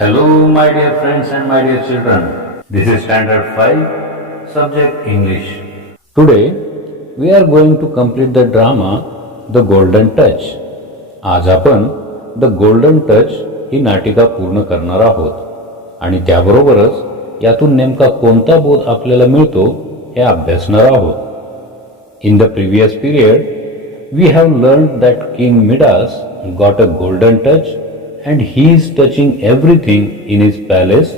Hello, my dear friends and my dear children. This is Standard 5, subject English. Today, we are going to complete the drama The Golden Touch. आज आपण the golden touch ही नाटिका पूर्ण करणार आहोत आणि त्याबरोबरच यातून नेमका कोणता बोध आपल्याला मिळतो हे अभ्यासणार आहोत. In the previous period, we have learned that King Midas got a golden touch and he is touching everything in his palace,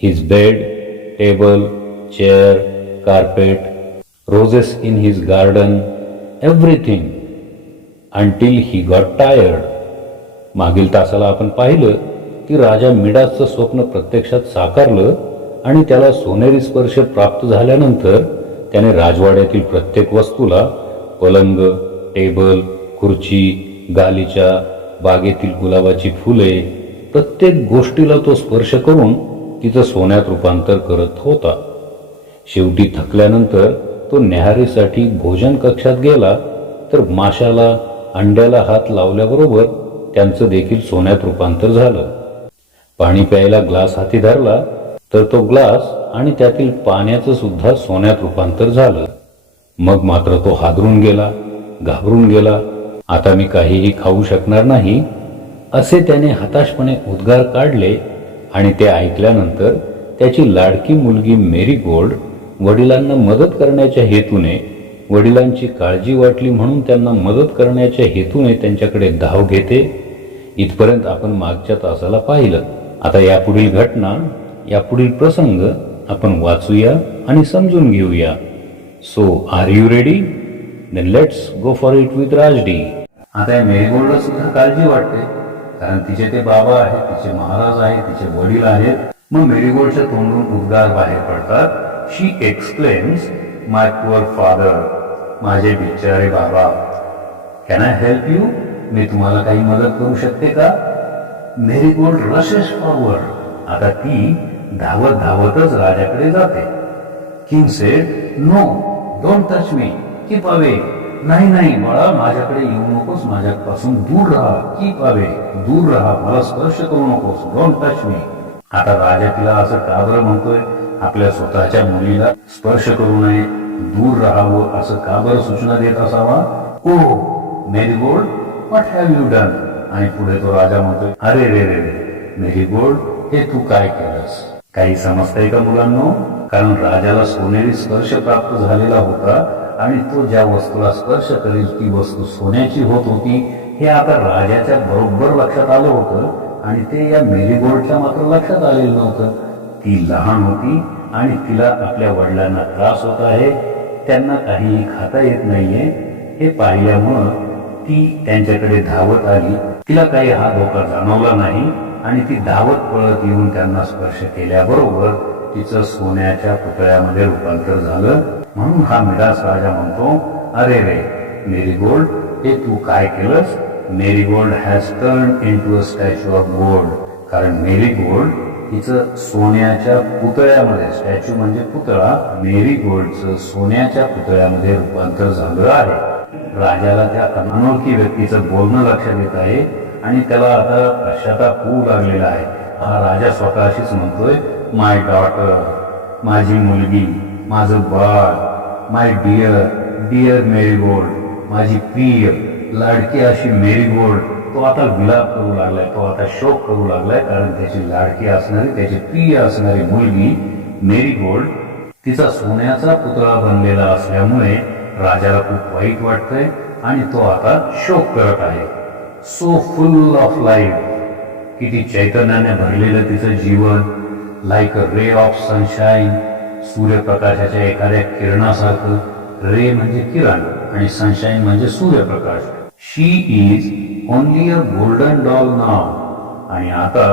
his bed, table, chair, carpet, roses in his garden, everything until he got tired. मागील तासाला आपण पाहिलं की राजा मिडासचं स्वप्न प्रत्यक्षात साकारलं आणि त्याला सोनेरी स्पर्श प्राप्त झाल्यानंतर त्याने राजवाड्यातील प्रत्येक वस्तूला, पलंग, टेबल, खुर्ची, गालिचा, बागेतील गुलाबाची फुले, प्रत्येक गोष्टीला तो स्पर्श करून तिचं सोन्यात रूपांतर करत होता. शेवटी थकल्यानंतर तो न्याहारीसाठी भोजन कक्षात गेला तर माशाला, अंड्याला हात लावल्याबरोबर त्यांचं देखील सोन्यात रूपांतर झालं. पाणी प्यायला ग्लास हाती धरला तर तो ग्लास आणि त्यातील पाण्याचं सुद्धा सोन्यात रूपांतर झालं. मग मात्र तो हादरून गेला, घाबरून गेला. आता मी काहीही खाऊ शकणार नाही असे त्याने हताशपणे उद्गार काढले आणि ते ऐकल्यानंतर त्याची लाडकी मुलगी मेरी गोल्ड वडिलांना मदत करण्याच्या हेतूने, वडिलांची काळजी वाटली म्हणून त्यांना मदत करण्याच्या हेतूने त्यांच्याकडे धाव घेते. इथपर्यंत आपण मागच्या तासाला पाहिलं. आता यापुढील घटना, यापुढील प्रसंग आपण वाचूया आणि समजून घेऊया. So are you ready? Then let's go for it with राजडी. आता या मेरीगोल्डला सुद्धा काळजी वाटते कारण तिचे ते बाबा आहेत, तिचे महाराज आहेत, तिचे वडील आहेत. मग मेरीगोल्डच्या तोंडून उद्गार बाहेर पडतात. She explains, my poor father, माझे बिचारे बाबा. Can I help you? मी तुम्हाला काही मदत करू शकते का? Marigold rushes forward. आता ती धावत धावतच राजाकडे जाते. King said, no, don't touch me, keep away. नाही नाही बाळा, माझ्याकडे येऊ नकोस, माझ्यापासून दूर राहा, कीप अवे, दूर राहा, मला स्पर्श करू नकोस, डोंट टच मी. आता राजा तिला असं का बरं म्हणतोय? आपल्या स्वतःच्या मुलीला स्पर्श करू नये, दूर राहावं असं का बरं सूचना देत असावा? O Marigold, what have you done? आणि पुढे तो राजा म्हणतोय, अरे रे रे रे मेरीगोल्ड, हे तू काय केलंस? काही समजतंय का मुलांनो? कारण राजाला सोनेरी स्पर्श प्राप्त झालेला होता आणि तो ज्या वस्तूला स्पर्श करेल ती वस्तू सोन्याची होत होती हे आता राजाच्या बरोबर लक्षात आलं होतं आणि ते या मेरीगोल्डच्या मात्र लक्षात आलेलं नव्हतं. ती लहान होती आणि तिला आपल्या वडिलांना त्रास होत आहे, त्यांना काहीही खाता येत नाहीये हे पाहिल्यामुळं ती त्यांच्याकडे धावत आली. तिला काही हा धोका जाणवला नाही आणि ती धावत पळत येऊन त्यांना स्पर्श केल्याबरोबर तिचं सोन्याच्या पुतळ्यामध्ये रूपांतर झालं. म्हणून हा मिडास राजा म्हणतो, अरे रे मेरीगोल्ड, हे तू काय केलंस? Marigold has turned into a statue of gold. कारण मेरीगोल्ड हिचं सोन्याच्या पुतळ्यामध्ये, स्टॅच्यू म्हणजे पुतळा, मेरीगोल्डचं सोन्याच्या पुतळ्यामध्ये रूपांतर झालं आहे. राजाला त्या अनोळखी व्यक्तीचं बोलणं लक्षात येत आहे आणि त्याला आता पश्चाताप होऊ लागलेला आहे. हा राजा स्वतःशीच म्हणतोय, माय डॉटर, माझी मुलगी, माझं बाळ, माय डिअर डिअर मेरीगोल्ड, माझी प्रिय लाडकी अशी मेरीगोल्ड. तो आता विलाप करू लागलाय, तो आता शोक करू लागलाय कारण त्याची लाडकी असणारी, त्याची प्रिय असणारी मुलगी मेरीगोल्ड तिचा सोन्याचा पुतळा बनलेला असल्यामुळे राजाला खूप वाईट वाटतंय आणि तो आता शोक करत आहे. सो फुल ऑफ लाईफ, किती चैतन्याने भरलेलं तिचं जीवन, like a ray of sunshine, सूर्यप्रकाशाच्या एखाद्या किरणासारखं. रे म्हणजे किरण आणि सनशाईन म्हणजे सूर्यप्रकाश. She is only a golden doll now. आणि आता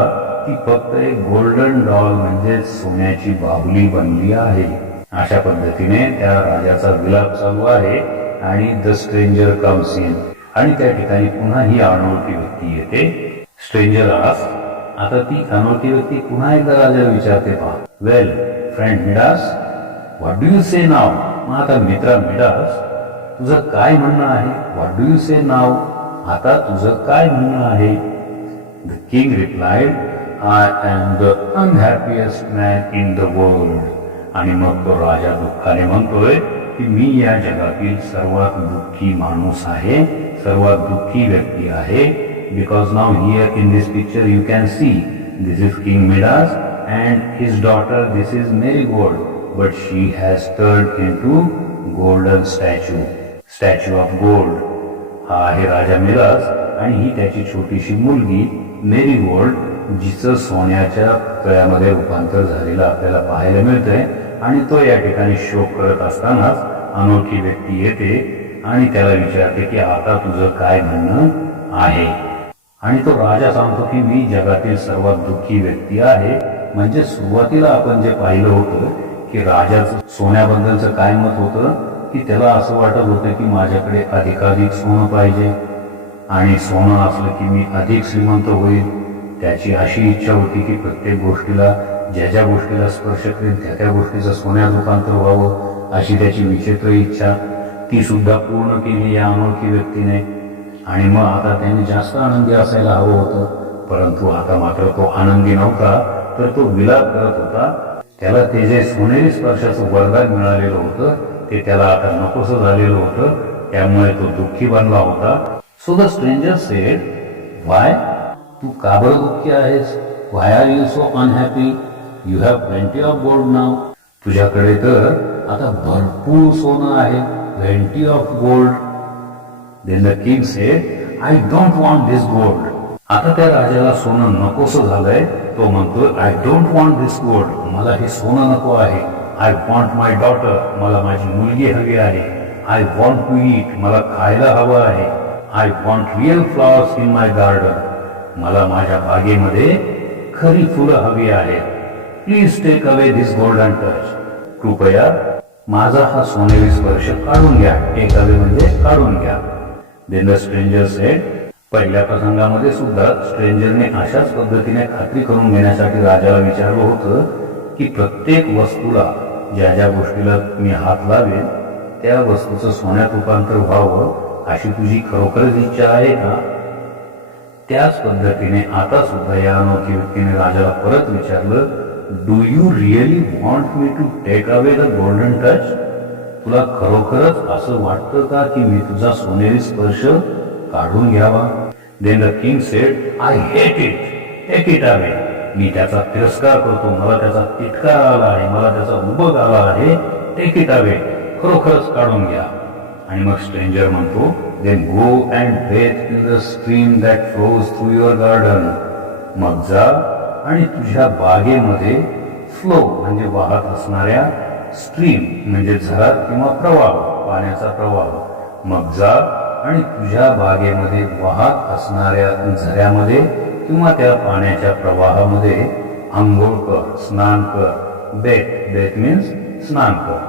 ती फक्त एक गोल्डन डॉल म्हणजे सोन्याची बाहुली बनली आहे. अशा पद्धतीने त्या राजाचा विलाप चालू आहे आणि द स्ट्रेंजर कम्स इन. आणि त्या ठिकाणी पुन्हा ही अनोळखी व्यक्ती येते. Stranger ask. आता ती अनोळखी व्यक्ती पुन्हा एकदा राजाला विचारते, पहा, well friend Midas, what do you say now? मग आता मित्रा मिडास, तुझं काय म्हणणं आहे? What do you say now? आता तुझं काय म्हणणं आहे? The king replied, I am the unhappiest man in the world. आणि मग तो राजा दुःखाने म्हणतोय की मी या जगातील सर्वात दुःखी माणूस आहे, सर्वात दुःखी व्यक्ती आहे. Because now here in this picture you can see this is King Midas and his daughter, this is Marigold, but she has turned into golden statue of gold. हा आहे राजा मिडास आणि ही त्याची छोटीशी मुलगी मेरीगोल्ड, जिचं सोन्याच्या पुतळ्यामध्ये रूपांतर झालेलं आपल्याला पाहायला मिळतंय. आणि तो या ठिकाणी शोक करत असतानाच अनोळखी व्यक्ती येते आणि त्याला विचारते की आता तुझं काय म्हणणं आहे. आणि तो राजा सांगतो की मी जगातील सर्वात दुःखी व्यक्ती आहे. म्हणजे सुरुवातीला आपण जे पाहिलं होतं की राजाचं सोन्याबद्दलचं काय मत होतं की त्याला असं वाटत होतं की माझ्याकडे अधिकाधिक सोनं पाहिजे आणि सोनं असलं की मी अधिक श्रीमंत होईल. त्याची अशी इच्छा होती की प्रत्येक गोष्टीला, ज्या गोष्टीला स्पर्श करेल त्या गोष्टीचं सोन्यात रूपांतर व्हावं, अशी त्याची विचित्र इच्छा, ती सुद्धा पूर्ण केली या अनोळखी व्यक्तीने. आणि मग आता त्याने जास्त आनंदी असायला हवं होतं, परंतु आता मात्र तो आनंदी नव्हता, तर तो विलाप करत होता. त्याला ते जे सोनेरी स्पर्शाचं वरदान मिळालेलं होतं ते त्याला आता नकोसं झालेलं होतं, त्यामुळे तो दुःखी बनला होता. So the stranger said, why, तू का बरं दुःखी आहेस? Why are you so unhappy? You have plenty of gold now. तुझ्याकडे तर आता भरपूर सोनं आहे, plenty of gold. Then the king said, I don't want this gold. आता त्या राजाला सोनं नकोसं झालंय. तो म्हणतोय I don't want this gold. मला हे सोनं नको आहे. I want my daughter. मला माझी मुलगी हवी आहे. I want to eat. मला खायला हवं आहे. I want real flowers in my garden. मला माझ्या बागेमध्ये खरी फुलं हवी आहेत. Please take away this golden touch. कृपया माझा हा सोनेरी स्पर्श काढून घ्या. Take away म्हणजे काढून घ्या. Then the stranger said, पहिल्या प्रसंगामध्ये सुद्धा स्ट्रेंजरने अशाच पद्धतीने खात्री करून घेण्यासाठी राजाला विचारलं होतं की प्रत्येक वस्तूला, ज्या गोष्टीला मी हात लावेन त्या वस्तूचं सोन्यात रूपांतर व्हावं अशी तुझी खरोखरच इच्छा आहे का? त्याच पद्धतीने आता सुद्धा या अनोळखी व्यक्तीने राजाला परत विचारलं, do you really want me to take away the golden touch? तुला खरोखरच असं वाटतं का की मी तुझा सोनेरी स्पर्श काढून घ्यावा? Then the king said, I hate it, take it away. मी त्याचा तिरस्कार करतो, मला त्याचा तिटकार आला आहे, मला त्याचा उबग आला आहे. टेक इट अवे, खरोखरच काढून घ्या. आणि मग स्ट्रेंजर म्हणतो, then go and bathe in the stream that flows through your garden. मग जा आणि तुझ्या बागेमध्ये फ्लो म्हणजे वाहत असणाऱ्या, स्ट्रीम म्हणजे झरा किंवा प्रवाह, पाण्याचा प्रवाह. मग जा आणि तुझ्या बागेमध्ये वाहत असणाऱ्या झऱ्यामध्ये किंवा त्या पाण्याच्या प्रवाहामध्ये आंघोळ कर, स्नान कर. बेथ मीन्स स्नान कर.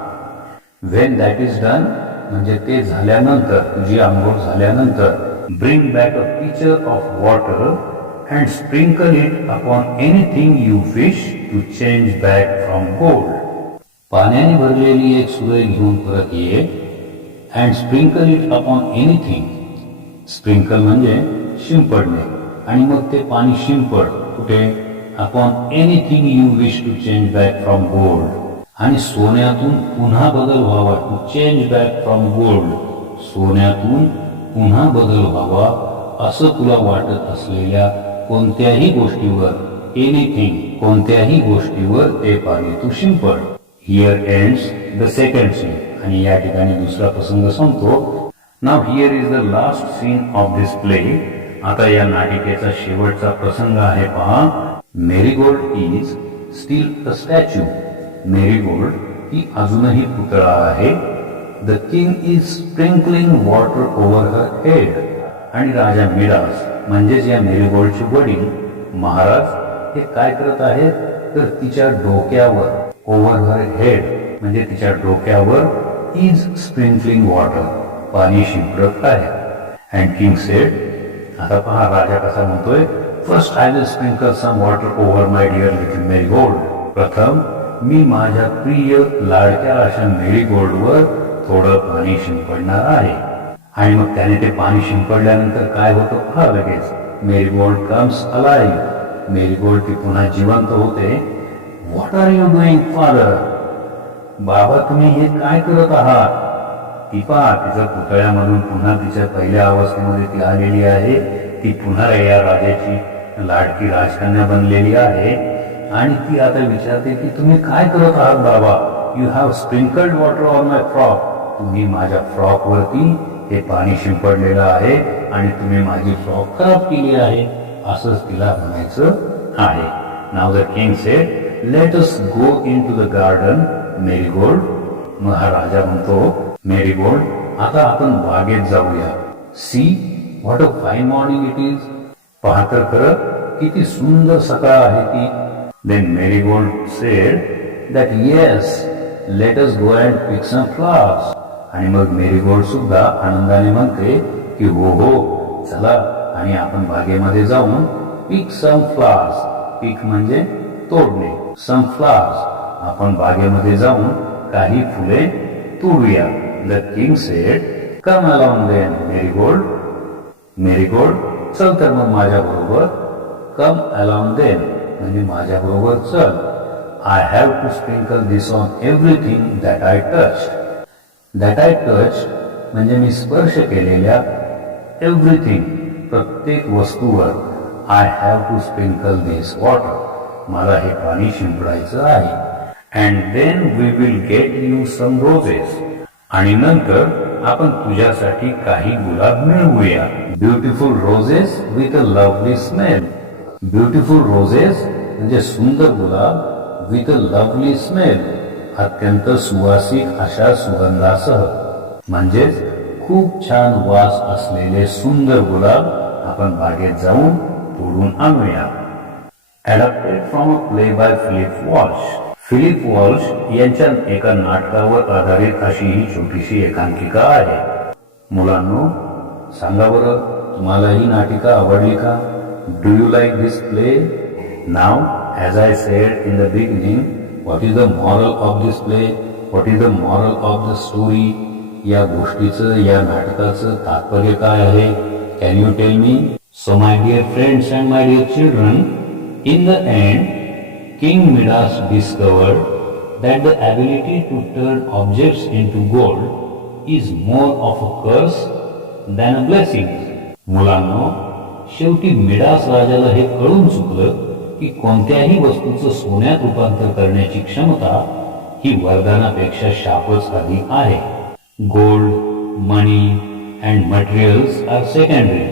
व्हेन दॅट इज डन म्हणजे ते झाल्यानंतर, तुझी आंघोळ झाल्यानंतर, bring back a pitcher of water and sprinkle it upon anything you wish to change back from gold. पाण्याने भरलेली एक सुरई घेऊन परत ये. And sprinkle it upon anything. Sprinkle म्हणजे शिंपडणे. आणि मग ते पाणी शिंपड कुठे? Upon anything you wish to change back from gold. आणि सोन्यातून पुन्हा बदल व्हावा. To change back from gold, सोन्यातून पुन्हा बदल व्हावा असं तुला वाटत असलेल्या कोणत्याही गोष्टीवर, एनिथिंग, कोणत्याही गोष्टीवर ते पाणी तू शिंपड. Here ends the second scene. आणि या ठिकाणी दुसरा प्रसंग संपतो. Now here is the last scene of this play. आता या नाटिकेचा शेवटचा प्रसंग आहे पहा. Marigold is still a statue. Marigold ही अजूनही पुतळा आहे. The king is sprinkling water over her head. आणि राजा मिडास म्हणजेच या मेरीगोल्डचे वडील महाराज हे काय करत आहेत तर तिच्या डोक्यावर, ओव्हर हर हेड म्हणजे तिच्या डोक्यावर, इज स्प्रिंकलिंग वॉटर, पाणी शिंपडत आहे. अँड किंग सेड, आता पहा राजा कसा म्हणतोय, first I will sprinkle some water over my dear little marigold. प्रथम मी माझ्या प्रिय लाडक्या अशा मेरीगोल्डवर थोडं पाणी शिंपडणार आहे. आणि मग त्याने ते पाणी शिंपडल्यानंतर काय होतं पहा लगेच. Marigold comes alive. मेरीगोल्ड ती पुन्हा जिवंत होते. What are you doing father? बाबा तुम्ही हे काय करत आहात? ती पहा तिच्या पुतळ्यामधून पुन्हा तिच्या पहिल्या अवस्थेमध्ये ती आलेली आहे. ती पुन्हा या राजाची लाडकी राजकन्या बनलेली आहे आणि ती आता विचारते की तुम्ही काय करत आहात बाबा? You have sprinkled water on my frock. तुम्ही माझ्या फ्रॉक वरती हे पाणी शिंपडलेलं आहे आणि तुम्ही माझी फ्रॉक खराब केली आहे, असंच तिला म्हणायचं आहे. Now the king said, let us go into the garden marigold. मग हा राजा म्हणतो, मेरीगोल्ड आता आपण बागेत जाऊया. See what a fine morning it is. पहा तर खरं किती सुंदर सकाळ आहे ती. Then marigold said that yes let us go and pick some flowers. आणि मग मेरीगोल्ड सुद्धा आनंदाने म्हणते की हो हो चला आणि आपण बागेमध्ये जाऊन पिक सम फ्लॉवर्स. पिक म्हणजे तोडणे, सम फ्लॉवर्स आपण बागेमध्ये जाऊन काही फुले तोडूया. The king said come along then Marigold. Marigold चल तर मग माझ्या बरोबर. कम अलोंग देन म्हणजे माझ्या बरोबर चल. I have to sprinkle this on everything that I touch. That I touch म्हणजे मी स्पर्श केलेल्या एव्हरीथिंग प्रत्येक वस्तूवर I have to sprinkle this water. मला हे पाणी शिंपडायचं आहे. And then we will get you some roses. आणि नंतर आपण तुझ्यासाठी काही गुलाब मिळवूया. Beautiful roses with a lovely smell. Beautiful roses म्हणजे सुंदर गुलाब विथ अ लवली स्मेल, अत्यंत सुवासिक अशा सुगंधासह. म्हणजेच खूप छान वास असलेले सुंदर गुलाब आपण बागेत जाऊन तोडून आणूया. Adapted from a play by Philip Walsh. Philip Walsh यांच्या एका नाटकावर आधारित अशी ही छोटीशी एकांकिका आहे. मुलांनो सांगा बरं, तुम्हाला ही नाटिका आवडली का? Do you like this play? Now as I said in the beginning, what is the moral of this play? What is the moral of the story? या गोष्टीचं, या नाटकाचं तात्पर्य काय आहे? Can you tell me? So my dear friends and my dear children, in the end King Midas discovered that the ability to turn objects into gold is more of a curse than a blessing. मुलांनो, शेवटी Midas राजाला हे कळून चुकलं की कोणत्याही वस्तूचं सोन्यात रूपांतर करण्याची क्षमता ही वरदानापेक्षा शापच अधिक आहे. Gold, money and materials are secondary.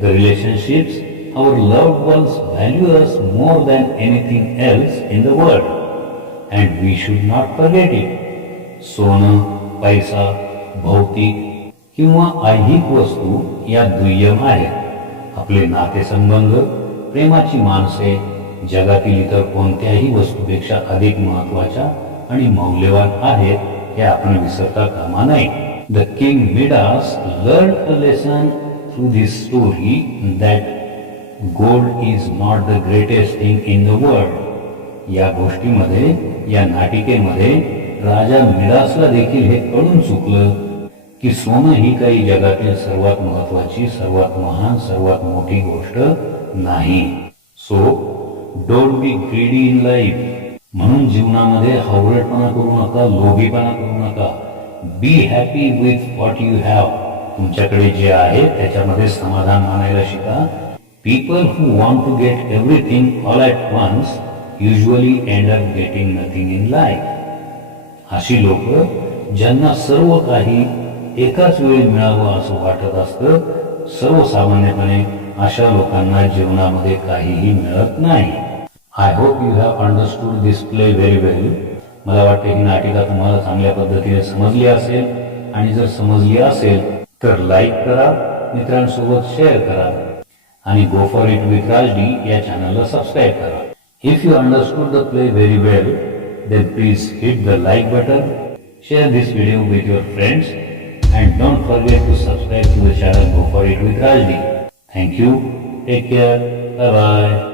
The relationships our loved ones value us more than anything else in the world, and we should not forget it. सोनं, पैसा, भौतिक किंवा ऐहिक वस्तू या दुय्यम आहेत. आपले नातेसंबंध, प्रेमाची माणसे जगातील इतर कोणत्याही वस्तूपेक्षा अधिक महत्वाच्या आणि मौल्यवान आहेत हे आपण विसरता कामा नये. The king Midas learned a lesson through this story that gold is not the greatest thing in the world. या गोष्टीमध्ये, या नाटिकेमध्ये राजा मिडासला देखील हे कळून चुकलं की सोनं ही काही जगातील सर्वात महत्वाची, सर्वात महान, सर्वात मोठी गोष्ट नाही. So don't be greedy in life. म्हणून जीवनामध्ये हावरटपणा करू नका, लोभीपणा करू नका. Be happy with what you have. तुमच्याकडे जे आहे त्याच्यामध्ये समाधान मानायला शिका. People who want to get everything all at once usually end up getting nothing in life. अशी लोक ज्यांना सर्व काही एकाच वेळी मिळावं असं वाटत असतं, सर्वसामान्यपणे अशा लोकांना जीवनामध्ये काहीही मिळत नाही. I hope you have understood this play very well. मला वाटते ही नाटिका तुम्हाला चांगल्या पद्धतीने समजली असेल, आणि जर समजली असेल तर लाईक करा, मित्रांसोबत शेअर करा आणि गो फॉर इट विथ राजडी या चॅनलला सबस्क्राईब करा. If you understood the play very well, then please hit the like button, share this video with your friends, and don't forget to subscribe to the channel Go For It with Rajdi. Thank you, take care, bye bye.